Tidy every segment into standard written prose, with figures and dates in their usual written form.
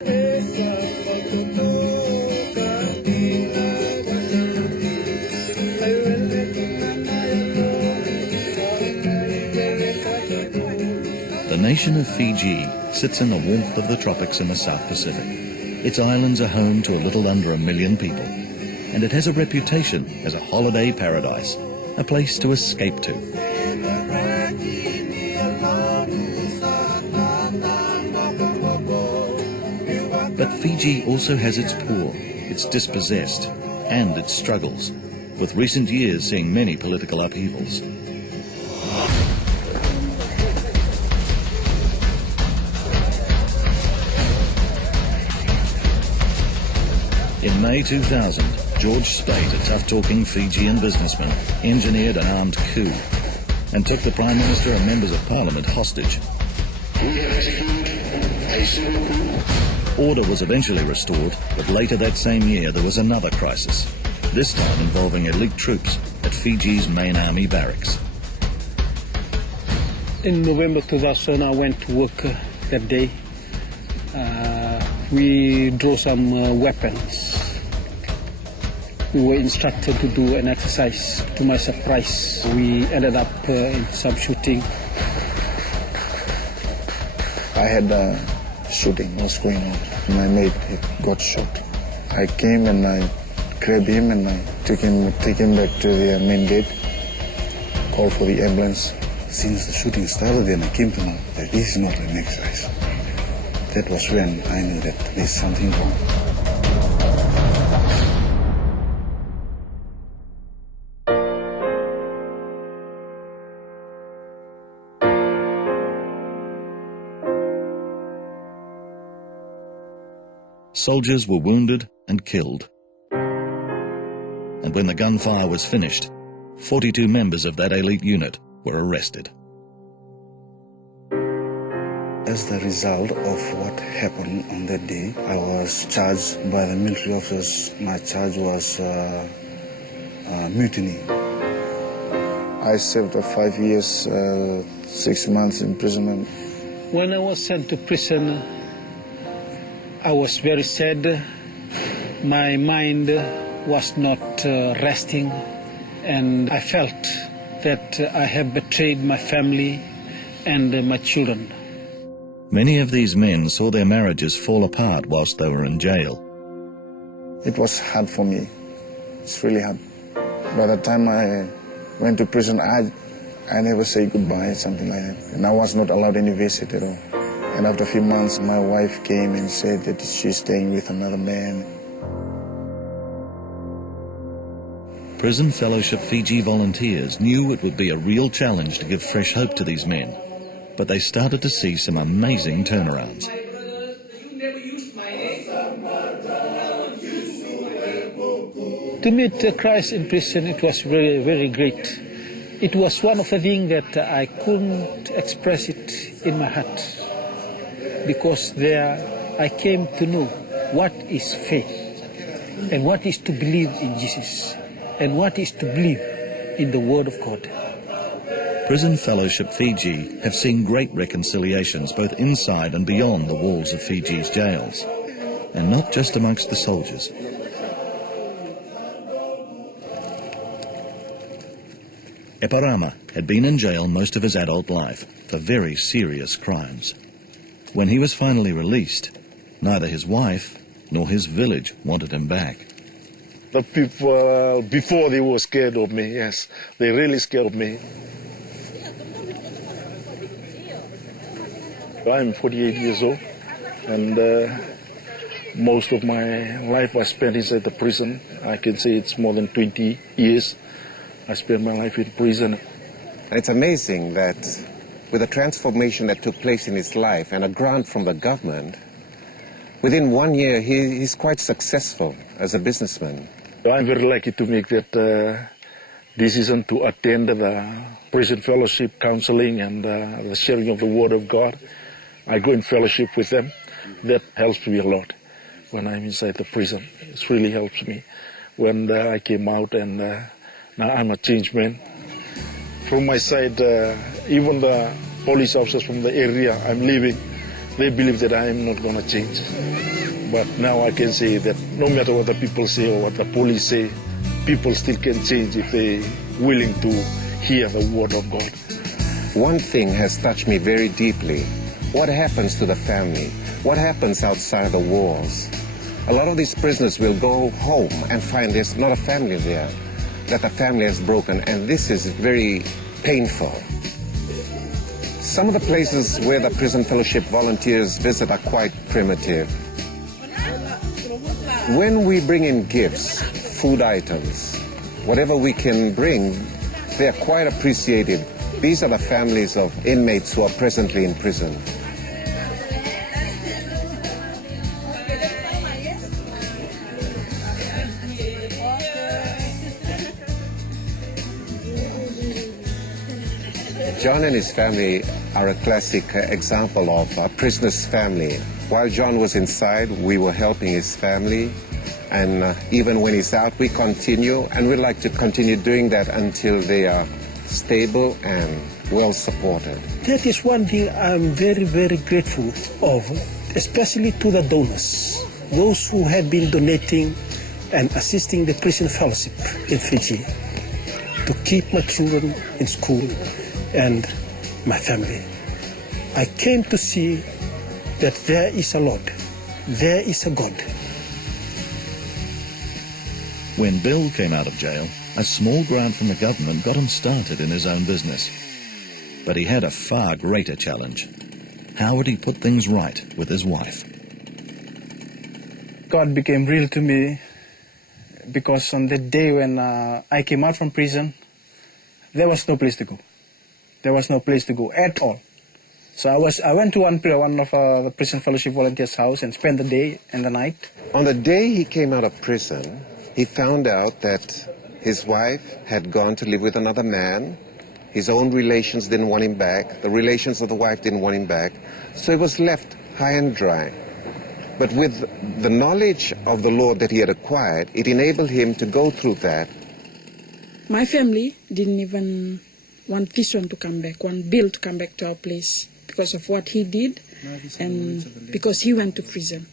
The nation of Fiji sits in the warmth of the tropics in the South Pacific. Its islands are home to a little under 1 million people, and it has a reputation as a holiday paradise, a place to escape to. But Fiji also has its poor, its dispossessed, and its struggles, with recent years seeing many political upheavals. In May 2000, George Spate, a tough-talking Fijian businessman, engineered an armed coup and took the Prime Minister and members of Parliament hostage. Order was eventually restored, but later that same year there was another crisis, this time involving elite troops at Fiji's main army barracks. In November 2000, I went to work that day. We drew some weapons. We were instructed to do an exercise. To my surprise, we ended up in some shooting. I had shooting was going on. My mate got shot. I came and I grabbed him and I took him back to the main gate, called for the ambulance. Since the shooting started, then I came to know that this is not an exercise. That was when I knew that there's something wrong. Soldiers were wounded and killed. And when the gunfire was finished, 42 members of that elite unit were arrested. As the result of what happened on that day, I was charged by the military officers. My charge was mutiny. I served 5 years, 6 months imprisonment. When I was sent to prison, I was very sad. My mind was not resting, and I felt that I have betrayed my family and my children. Many of these men saw their marriages fall apart whilst they were in jail. It was hard for me. It's really hard. By the time I went to prison, I never say goodbye, something like that. And I was not allowed any visit at all. And after a few months, my wife came and said that she's staying with another man. Prison Fellowship Fiji volunteers knew it would be a real challenge to give fresh hope to these men, but they started to see some amazing turnarounds. To meet Christ in prison, it was very, very great. It was one of the things that I couldn't express it in my heart, because there I came to know what is faith, and what is to believe in Jesus, and what is to believe in the Word of God. Prison Fellowship Fiji have seen great reconciliations both inside and beyond the walls of Fiji's jails, and not just amongst the soldiers. Eparama had been in jail most of his adult life for very serious crimes. When he was finally released, neither his wife nor his village wanted him back. The people, before they were scared of me, yes, they really scared of me. I'm 48 years old, and most of my life I spent inside the prison. I can say it's more than 20 years I spent my life in prison. It's amazing that with the transformation that took place in his life and a grant from the government, within 1 year he's quite successful as a businessman. I'm very lucky to make that decision to attend the prison fellowship counseling and the sharing of the Word of God. I go in fellowship with them. That helps me a lot when I'm inside the prison. It really helps me. When I came out, and now I'm a changed man. From my side, even the police officers from the area I'm living, they believe that I am not going to change. But now I can say that no matter what the people say or what the police say, people still can change if they're willing to hear the word of God. One thing has touched me very deeply. What happens to the family? What happens outside the walls? A lot of these prisoners will go home and find there's not a family there, that the family has broken, and this is very painful. Some of the places where the Prison Fellowship volunteers visit are quite primitive. When we bring in gifts, food items, whatever we can bring, they are quite appreciated. These are the families of inmates who are presently in prison. John and his family are a classic example of a prisoner's family. While John was inside, we were helping his family, and even when he's out, we continue, and we'd like to continue doing that until they are stable and well supported. That is one thing I'm very, very grateful of, especially to the donors, those who have been donating and assisting the Prison Fellowship in Fiji to keep my children in school and my family. I came to see that there is a Lord, there is a God. When Bill came out of jail, a small grant from the government got him started in his own business. But he had a far greater challenge. How would he put things right with his wife? God became real to me because on the day when I came out from prison, there was no place to go. There was no place to go at all. So I went to one of the Prison Fellowship volunteers' house and spent the day and the night. On the day he came out of prison, he found out that his wife had gone to live with another man. His own relations didn't want him back. The relations of the wife didn't want him back. So he was left high and dry. But with the knowledge of the Lord that he had acquired, it enabled him to go through that. My family didn't even want this one to come back, want Bill to come back to our place because of what he did and because he went to prison.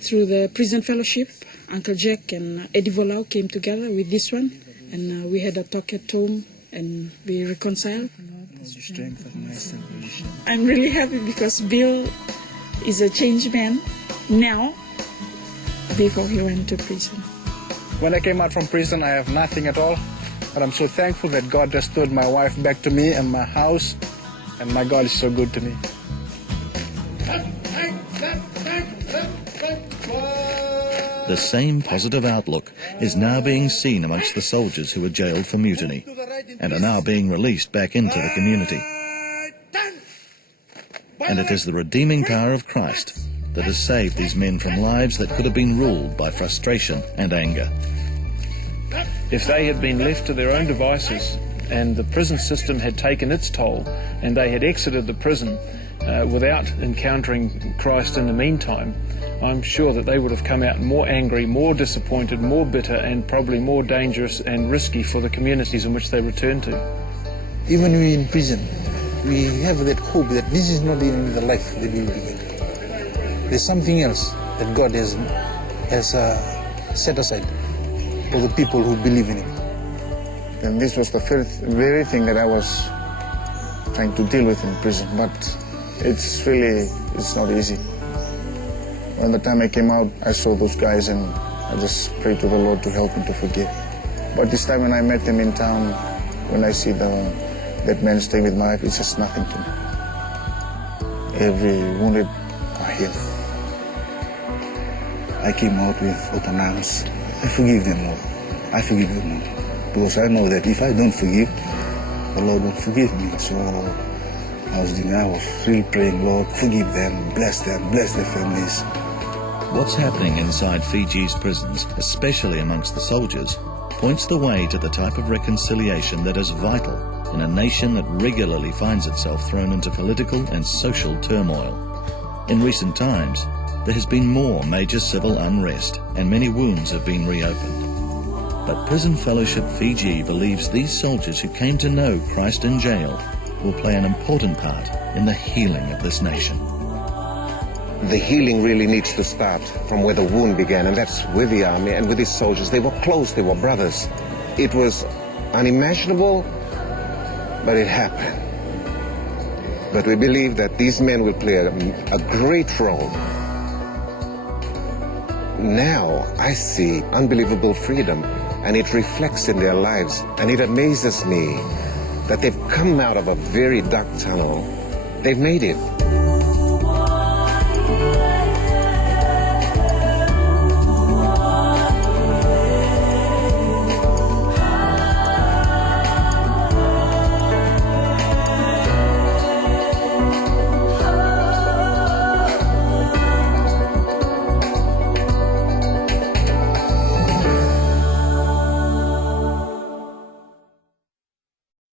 Through the Prison Fellowship, Uncle Jack and Eddie Volau came together with this one, and we had a talk at home and we reconciled. I'm really happy because Bill is a changed man now before he went to prison. When I came out from prison, I have nothing at all, but I'm so thankful that God restored my wife back to me and my house, and my God is so good to me. The same positive outlook is now being seen amongst the soldiers who were jailed for mutiny and are now being released back into the community. And it is the redeeming power of Christ that has saved these men from lives that could have been ruled by frustration and anger. If they had been left to their own devices and the prison system had taken its toll and they had exited the prison without encountering Christ in the meantime, I'm sure that they would have come out more angry, more disappointed, more bitter, and probably more dangerous and risky for the communities in which they returned to. Even we in prison, we have that hope that this is not even the life that we will get. There's something else that God has set aside for the people who believe in Him. And this was the very thing that I was trying to deal with in prison, but it's not easy. When the time I came out, I saw those guys and I just prayed to the Lord to help me to forgive. But this time when I met them in town, when I see that man staying with my wife, it's just nothing to me. Every wounded are healed. I came out with open arms. I forgive them, Lord. I forgive them, Lord. Because I know that if I don't forgive, the Lord will forgive me. So I was really praying, Lord, forgive them, bless their families. What's happening inside Fiji's prisons, especially amongst the soldiers, points the way to the type of reconciliation that is vital in a nation that regularly finds itself thrown into political and social turmoil. In recent times, there has been more major civil unrest and many wounds have been reopened. But Prison Fellowship Fiji believes these soldiers who came to know Christ in jail will play an important part in the healing of this nation. the healing really needs to start from where the wound began, and that's with the army and with these soldiers. They were close, they were brothers. It was unimaginable, but it happened. But we believe that these men will play a great role. Now I see unbelievable freedom, and it reflects in their lives, and it amazes me that they've come out of a very dark tunnel. They've made it.